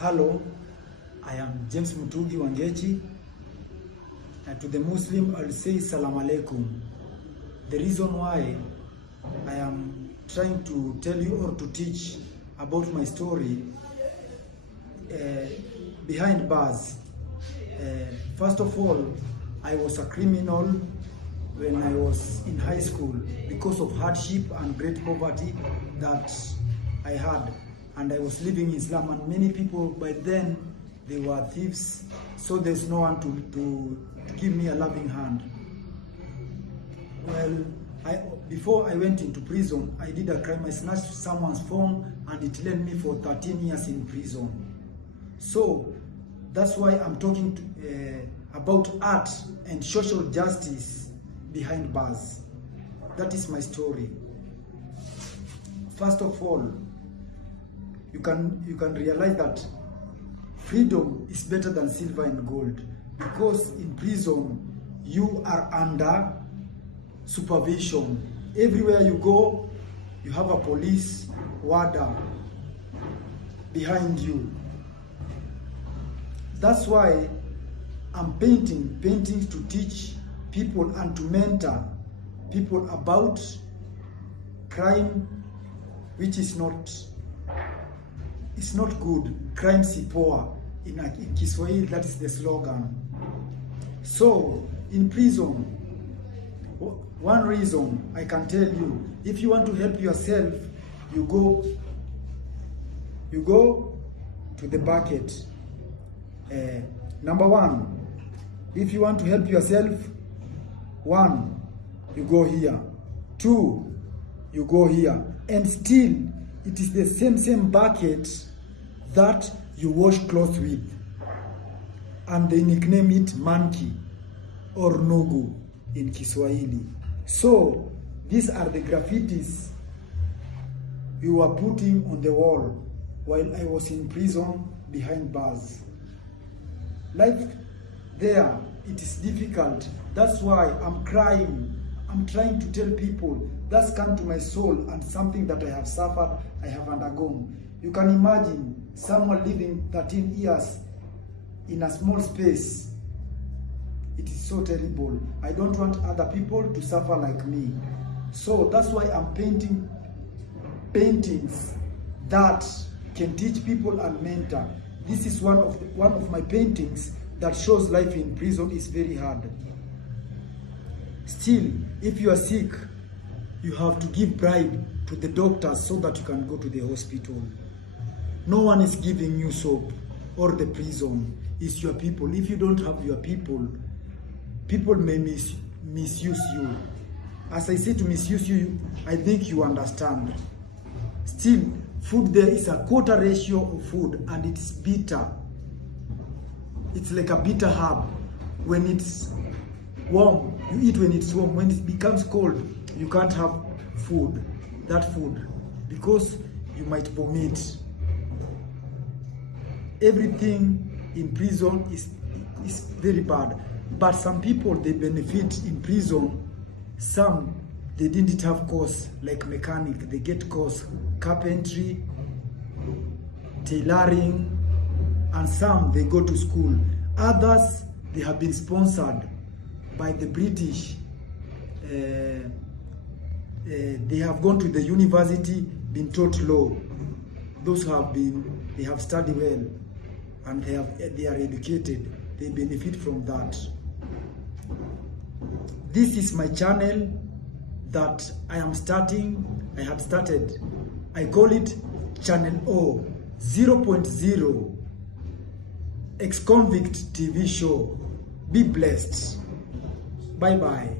Hello, I am James Mutugi Wangechi. To the Muslim, I'll say Salam Alaikum. The reason why I am trying to tell you or to teach about my story behind bars. First of all, I was a criminal when I was in high school because of hardship and great poverty that I had. And I was living in Islam, and many people by then, they were thieves, so there's no one to give me a loving hand. Well, before I went into prison, I did a crime. I snatched someone's phone and it led me for 13 years in prison. So that's why I'm talking about art and social justice behind bars. That is my story. First of all, you can realize that freedom is better than silver and gold, because in prison you are under supervision. Everywhere you go, you have a police warder behind you. That's why I'm painting paintings to teach people and to mentor people about crime, which is not good. Crime si poa. In Kiswahili, that is the slogan. So, in prison, one reason I can tell you, if you want to help yourself, you go to the bucket. Number one, if you want to help yourself, one, you go here. Two, you go here. And still, it is the same bucket that you wash clothes with. And they nickname it monkey or nugu in Kiswahili. So, these are the graffitis you were putting on the wall while I was in prison behind bars. Life there, it is difficult. That's why I'm crying. I'm trying to tell people that's come to my soul and something that I have suffered, I have undergone. You can imagine someone living 13 years in a small space. It is so terrible. I don't want other people to suffer like me. So that's why I'm painting paintings that can teach people and mentor. This is one of my paintings that shows life in prison is very hard. Still, if you are sick, you have to give bribe to the doctors so that you can go to the hospital. No one is giving you soap, or the prison. It's your people. If you don't have your people, people may misuse you. As I say to misuse you, I think you understand. Still, food there is a quarter ratio of food, and it's bitter. It's like a bitter herb. When it's warm, you eat when it's warm. When it becomes cold, you can't have that food, because you might vomit. Everything in prison is very bad. But some people, they benefit in prison. Some, they didn't have course like mechanic. They get course carpentry, tailoring, and some, they go to school. Others, they have been sponsored by the British. They have gone to the university, been taught law. Those who they have studied well, and they are educated. They benefit from that. This is my channel that I have started. I call it Channel O 0.0 Ex-Convict TV show. Be blessed. Bye-bye.